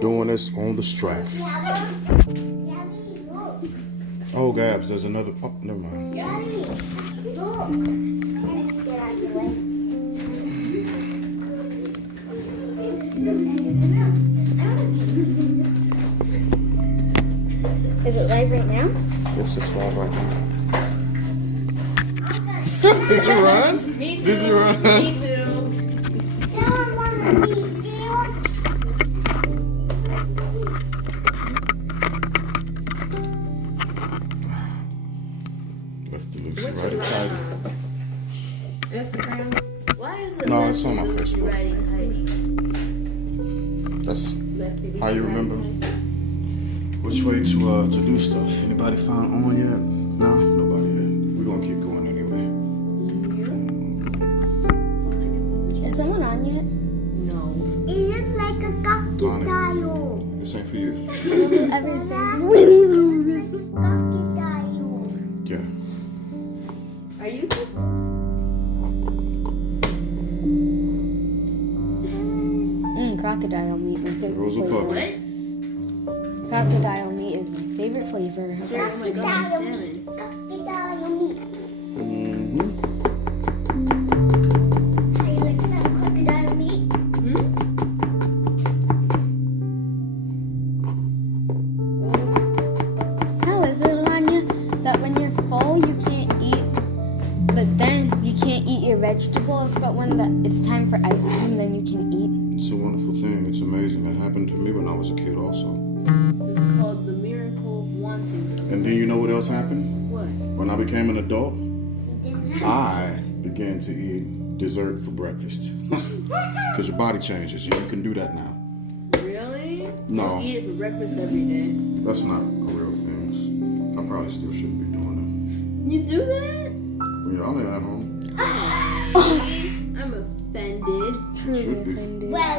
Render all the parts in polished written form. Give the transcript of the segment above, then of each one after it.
doing this on the strap. Oh, Gabs, there's another. Oh, never mind. Is it live right now? Yes, it's live right now. Did you run? Me too. Did you run? Me too. Left the loose right tight. Instagram. Why is it? No, it's on my Facebook. Righty tighty. That's how you remember which way to do stuff. Anybody found on yet? No, nobody yet. We're gonna keep going anyway. Is someone on yet? No. It looks like a crocodile. This ain't for you. Whoever's there. Crocodile. Yeah. Are you? Crocodile meat, my favorite Rose a flavor. puppy. What? Crocodile meat is my favorite flavor. Seriously, oh my God, Crocodile salmon. meat. Crocodile meat. Mm-hmm. How you like some crocodile meat? How is it, Alanya, that when you're full you can't eat, but then you can't eat your vegetables, but when it's time for ice cream, then you can eat? It's a wonderful thing. It's amazing. It happened to me when I was a kid also. It's called the miracle of wanting something. And then you know what else happened? What? When I became an adult, You didn't have I began to eat dessert for breakfast. Because your body changes. You can do that now. Really? No. I eat it for breakfast every day. That's not a real thing. I probably still shouldn't be doing You do that? it. Yeah, I'll at home. I'm offended. Truly should be. offended. Well,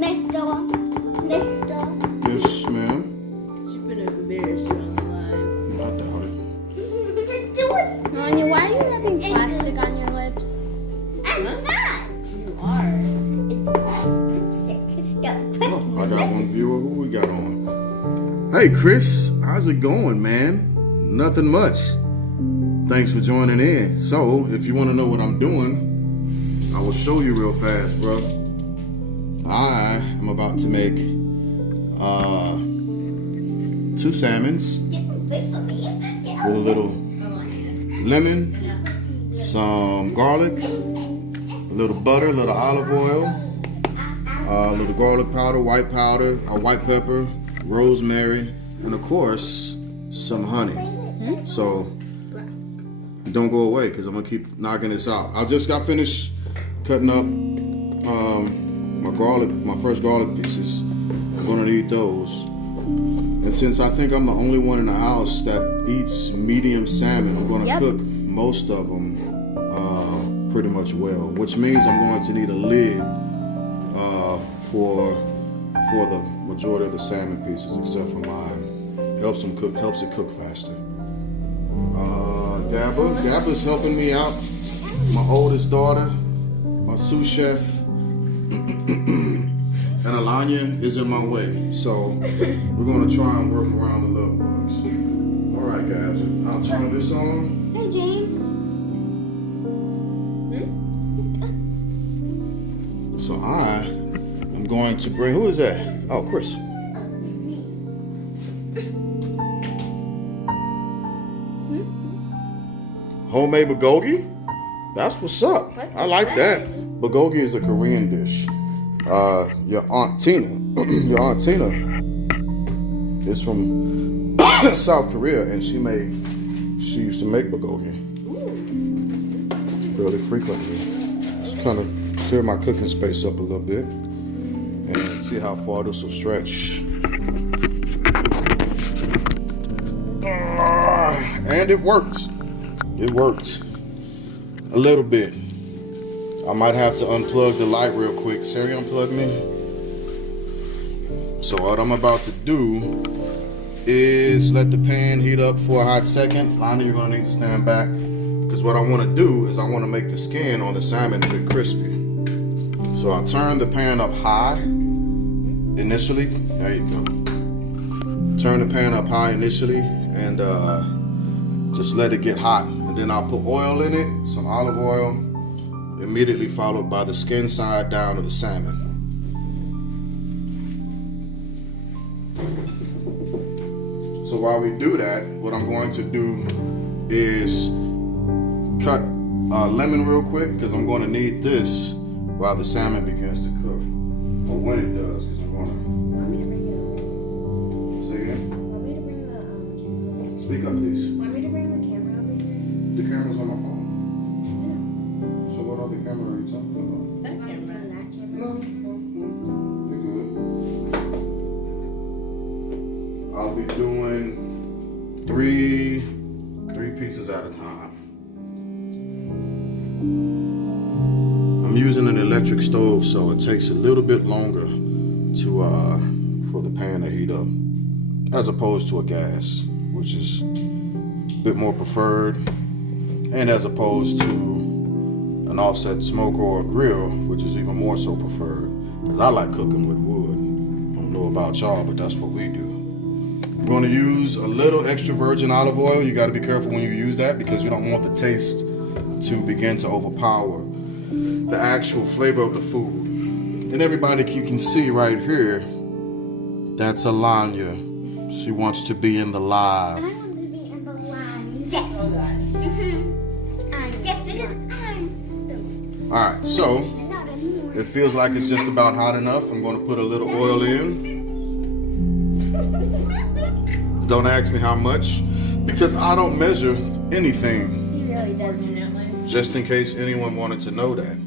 Mr. Yes, ma'am. She's been embarrassed you on the live. I doubt it. Just do it. Alanya, why are you having plastic on your lips? I'm not. You are. Oh, I got one viewer. Who we got on? Hey, Chris. How's it going, man? Nothing much. Thanks for joining in. So, if you want to know what I'm doing, I will show you real fast, bro. I am about to make 2 salmons with a little lemon, some garlic, a little butter, a little olive oil, a little garlic powder, white pepper, rosemary, and of course, some honey. So, don't go away because I'm going to keep knocking this out. I just got finished cutting up my first garlic pieces. I'm going to eat those. And since I think I'm the only one in the house that eats medium salmon, I'm going to cook most of them pretty much well, which means I'm going to need a lid for the majority of the salmon pieces, except for mine. Helps it cook faster. Gabba's helping me out. My oldest daughter, my sous chef, and Alanya is in my way. So we're gonna try and work around the love bugs. All right, guys, I'll turn this on. Hey, James. So I am going to bring. Who is that? Oh, Chris. Homemade bulgogi? That's what's up. I like that. Bulgogi is a Korean dish. Your Aunt Tina is from South Korea, and she used to make bulgogi fairly frequently. Just kind of clear my cooking space up a little bit and see how far this will stretch. And it worked. It worked a little bit. I might have to unplug the light real quick. Siri, unplug me. So what I'm about to do is let the pan heat up for a hot second. Lana, you're gonna need to stand back because what I want to do is I want to make the skin on the salmon a bit crispy. So I turn the pan up high initially. There you go. Turn the pan up high initially and just let it get hot. And then I'll put oil in it, some olive oil, immediately followed by the skin side down of the salmon. So while we do that, what I'm going to do is cut lemon real quick because I'm going to need this while the salmon begins to cook. Or when it does, because I'm going to. Want me to bring it? Say again? Want me to bring the camera? Speak up, please. Want me to bring the camera over here? The camera's on my phone. So what other camera are you talking about? That camera. That camera. No, you're good. I'll be doing three pieces at a time. I'm using an electric stove, so it takes a little bit longer to for the pan to heat up, as opposed to a gas, which is a bit more preferred, and as opposed to an offset smoker or a grill, which is even more so preferred, because I like cooking with wood. I don't know about y'all, but that's what we do. I'm going to use a little extra virgin olive oil. You got to be careful when you use that because you don't want the taste to begin to overpower the actual flavor of the food. And everybody, you can see right here, that's Alanya. She wants to be in the live. I want to be in the line. Yes. Oh gosh. Yes, because I'm the All right, so not anymore. it feels like it's just about hot enough. I'm going to put a little oil in. Don't ask me how much, because I don't measure anything, He really doesn't. Unfortunately. just in case anyone wanted to know that.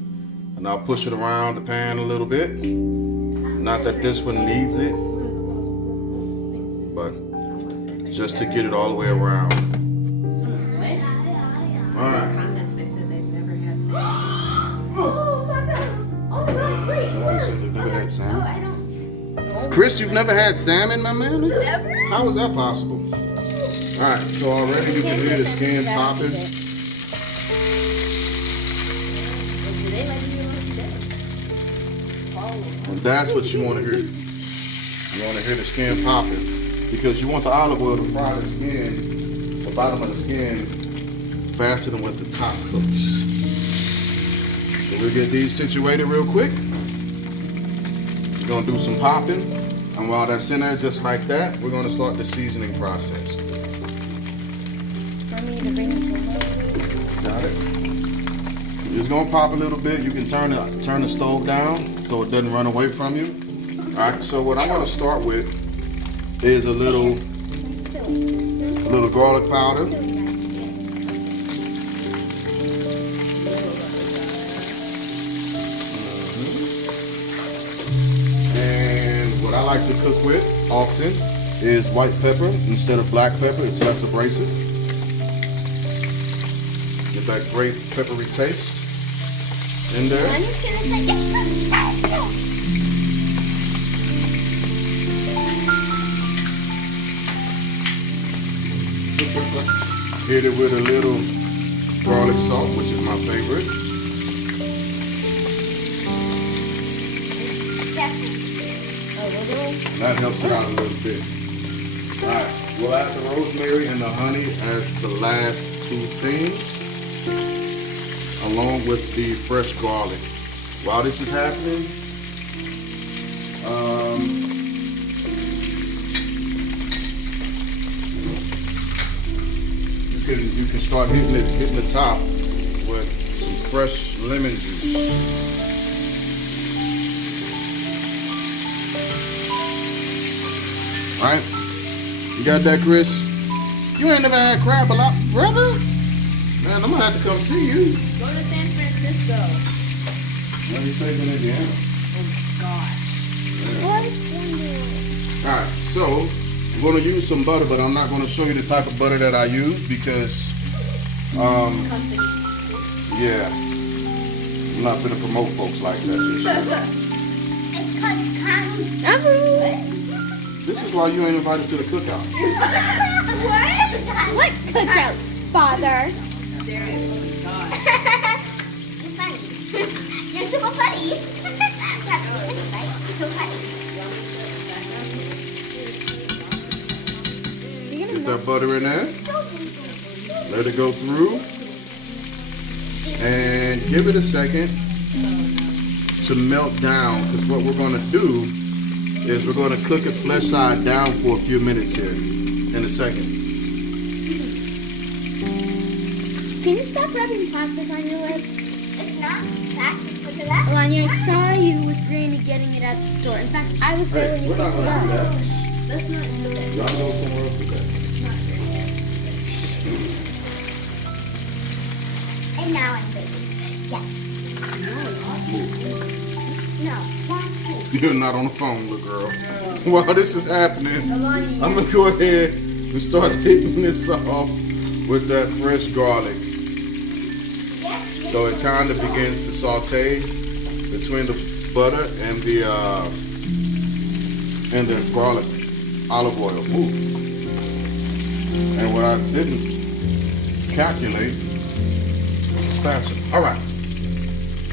And I'll push it around the pan a little bit. Not that this one needs it, but just to get it all the way around. What? All right. Comments, they said they've never had Oh my god. Oh my gosh, wait. Somebody said they've never had salmon. I don't. Chris, you've never had salmon, my man? Never? How is that possible? All right, so already you can hear the skins popping. Do they let you know today? And that's what you want to hear. You want to hear the skin popping because you want the olive oil to fry the skin, the bottom of the skin, faster than what the top cooks. So we'll get these situated real quick. We're going to do some popping. And while that's in there just like that, we're going to start the seasoning process. Want me to bring the camera? Got it? It's gonna pop a little bit. You can turn the stove down so it doesn't run away from you. All right. So what I'm gonna start with is a little garlic powder. And what I like to cook with often is white pepper instead of black pepper. It's less abrasive. Get that great peppery taste in there. I'm just gonna say yes. Hit it with a little garlic salt, which is my favorite. That helps it out a little bit. Alright, we'll add the rosemary and the honey as the last two things, along with the fresh garlic. While this is happening, you can start hitting the top with some fresh lemon juice. All right, you got that, Chris? You ain't never had crab a lot, brother? Man, I'm gonna have to come see you. Go to San Francisco. Let me say in Indiana. Oh gosh. All right, so I'm gonna use some butter, but I'm not gonna show you the type of butter that I use because, Company. yeah, I'm not gonna promote folks like that. Just shut up. This is why you ain't invited to the cookout. What cookout, father? Serious. Oh gosh. You're funny. You're super funny. Get that butter in there. Let it go through. And give it a second to melt down, because what we're going to do is we're going to cook it flesh side down for a few minutes here in a second. Can you stop rubbing plastic on your lips? It's not plastic. Look at that. Alanya, I saw you with Granny getting it at the store. In fact, I was there when you We're not picked going it to do up. that. That's not good. Y'all go somewhere else with that. And now I'm baking. Yes. No. You're not on the phone, little girl. While this is happening, I'm going to go ahead and start hitting this off with that fresh garlic. So it kind of begins to saute between the butter and the garlic olive oil. Ooh. And what I didn't calculate was a spatula. All right,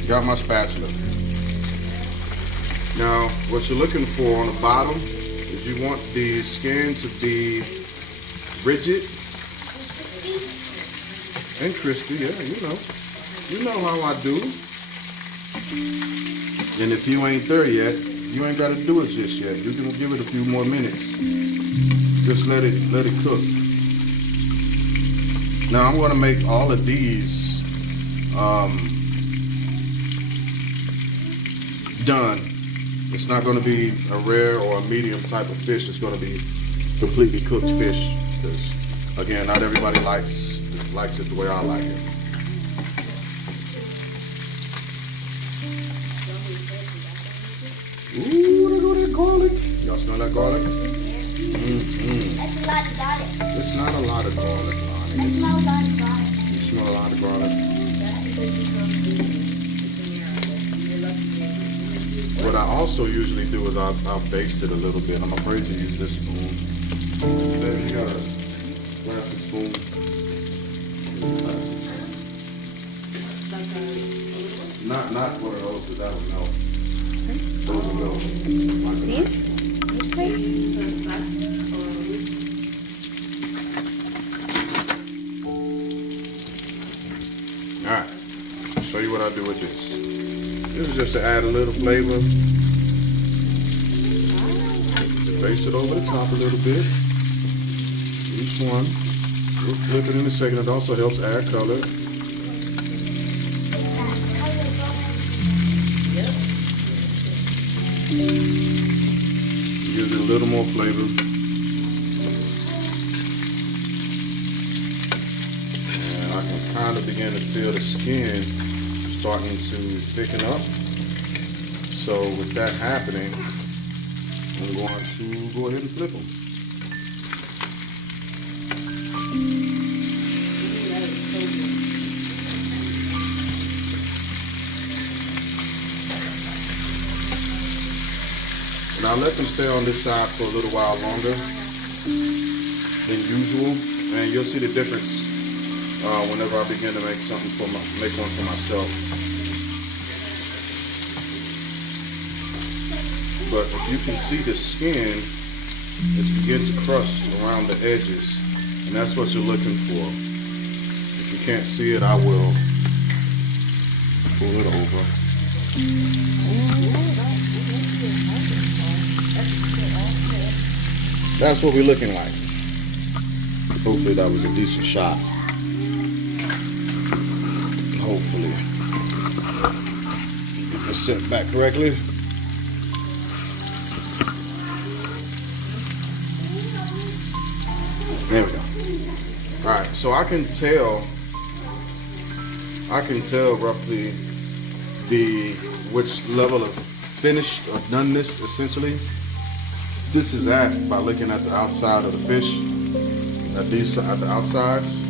got my spatula. Now, what you're looking for on the bottom is you want the skin to be rigid and crispy. Yeah, you know how I do. And if you ain't there yet, you ain't got to do it just yet. You can give it a few more minutes. Just let it cook. Now I'm going to make all of these done. It's not going to be a rare or a medium type of fish. It's going to be completely cooked fish, because again, not everybody likes it the way I like it. Ooh, look at that garlic. Y'all smell that garlic? Mm-hmm. That's a lot of garlic. It's not a lot of garlic, Lonnie. I smell a lot of garlic. You smell a lot of garlic. What I also usually do is I'll baste it a little bit. I'm afraid to use this spoon. Baby, you got a plastic spoon? Not one of those, because that'll melt. Those will melt. These plates? Alright, I'll show you what I do with this. This is just to add a little flavor. Baste it over the top a little bit. Each one. We'll flip it in a second. It also helps add color. Gives it a little more flavor. And I can kind of begin to feel the skin starting to thicken up. So with that happening, I'm going to go ahead and flip them. Now let them stay on this side for a little while longer than usual, and you'll see the difference whenever I begin to make make one for myself. But if you can see the skin, it's begin to crust around the edges, and that's what you're looking for. If you can't see it, I will pull it over. That's what we're looking like. Hopefully that was a decent shot. Hopefully. Get this set back correctly. There we go. Alright, so I can tell roughly which level of finish or doneness essentially this is at by looking at the outside of the fish, at the outsides.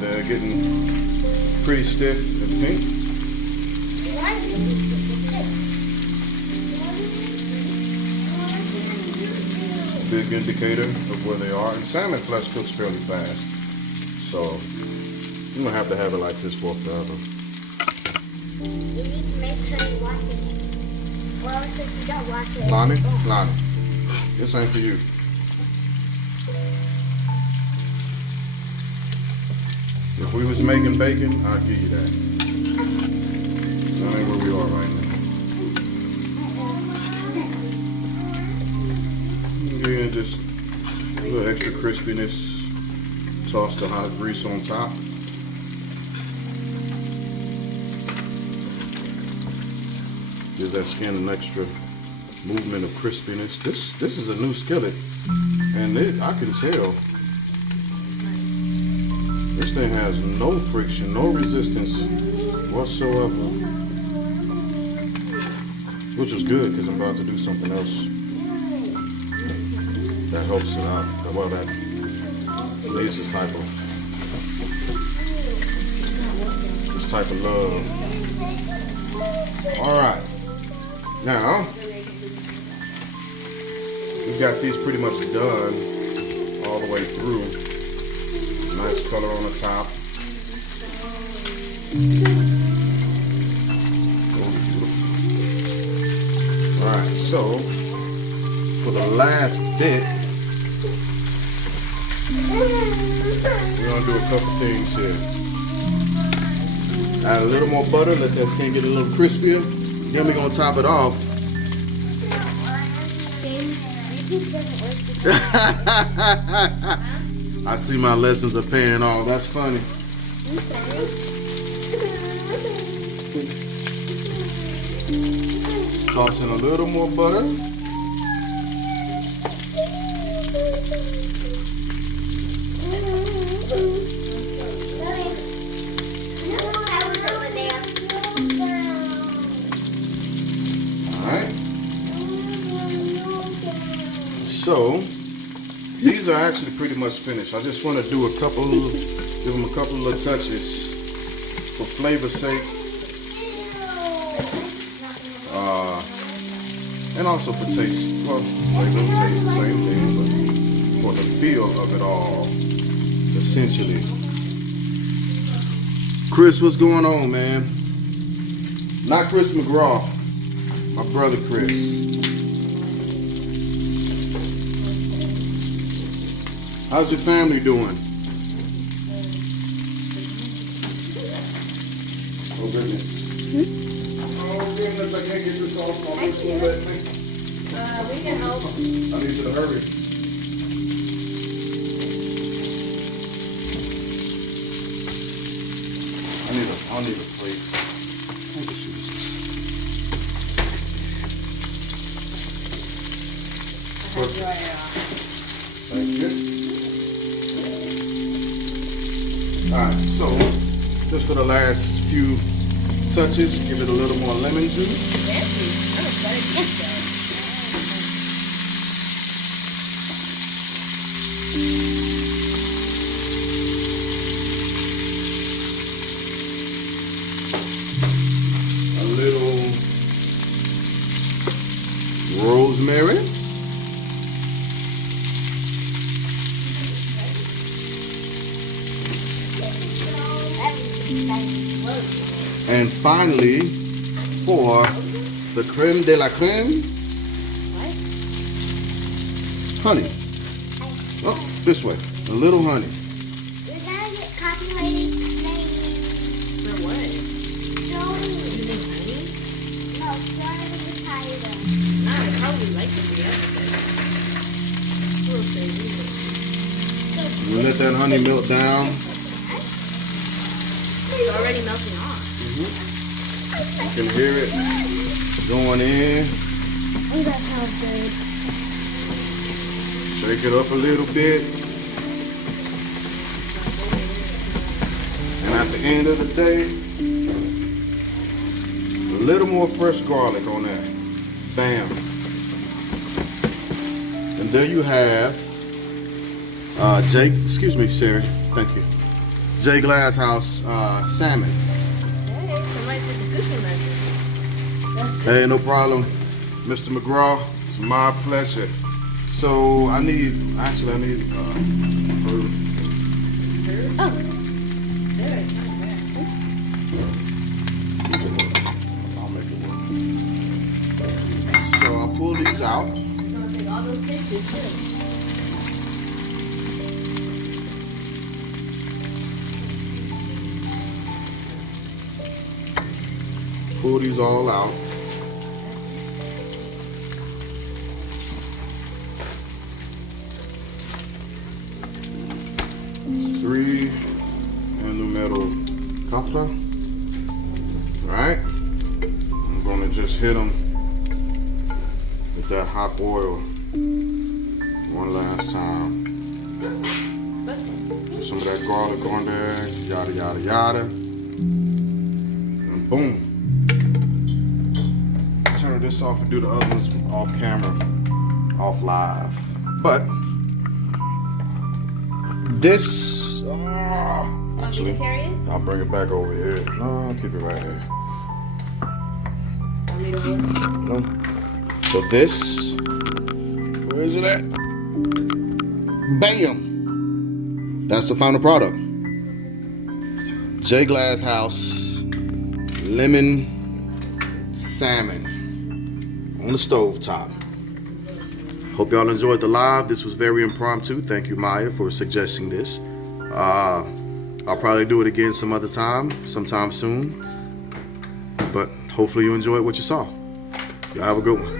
They're getting pretty stiff and pink. Big indicator of where they are. And salmon flesh cooks fairly fast, so you don't have to have it like this for forever. You need to make sure you wash it. Well, since you don't wash it. Lonnie, this ain't for you. If we was making bacon, I'd give you that. That ain't where we are right now. Yeah, just a little extra crispiness. Toss the hot grease on top. Gives that skin an extra movement of crispiness. This is a new skillet, and I can tell this thing has no friction, no resistance whatsoever, which is good because I'm about to do something else that helps it out. Well, that needs this type of love. All right. Now, we've got these pretty much done all the way through. Nice color on the top. Oh, beautiful. All right, so for the last bit, we're gonna do a couple things here. Add a little more butter, let that skin get a little crispier. Then we're gonna top it off. I see my lessons are paying off. That's funny. Toss in a little more butter. So, these are actually pretty much finished. I just want to do give them a couple of touches for flavor's sake. And also for taste. Well, flavor and taste, the same thing, but for the feel of it all, essentially. Chris, what's going on, man? Not Chris McGraw, my brother Chris. How's your family doing? Oh goodness. Oh goodness, I can't get this off. My wrist won't let me. We can help. I need you to hurry. I need a plate. Thank you, Jesus. Thank you. Alright, so just for the last few touches, give it a little more lemon juice. A little rosemary. And finally, for the creme de la creme, honey. Oh, this way. A little honey. You're gonna get copyrighted. For what? Showing. Using honey? No, showing the title. Nah, I probably like it the other day. It's a little crazy. You let that honey melt down. It's already melting off. You can hear it going in. Oh, that smells good. Shake it up a little bit. And at the end of the day, a little more fresh garlic on that. Bam. And there you have excuse me, Siri. Thank you. J Glasshouse salmon. Hey, somebody took a cooking lesson. Hey, no problem, Mr. McGraw. It's my pleasure. So I need herb. Oh, I'll make it work. these out. It's gonna take all those pictures too. Pull these all out. Three and numero cuatro. Alright. I'm gonna just hit them with that hot oil one last time. Put some of that garlic on there, yada yada yada. And boom. Turn this off and do the other ones off camera, off live. But this, actually, Carry it? I'll bring it back over here. No, I'll keep it right here. Want me to hold it? No. So this, where is it at? Bam! That's the final product. J Glass House lemon salmon on the stove top. Hope y'all enjoyed the live. This was very impromptu. Thank you, Maya, for suggesting this. I'll probably do it again some other time, sometime soon. But hopefully you enjoyed what you saw. Y'all have a good one.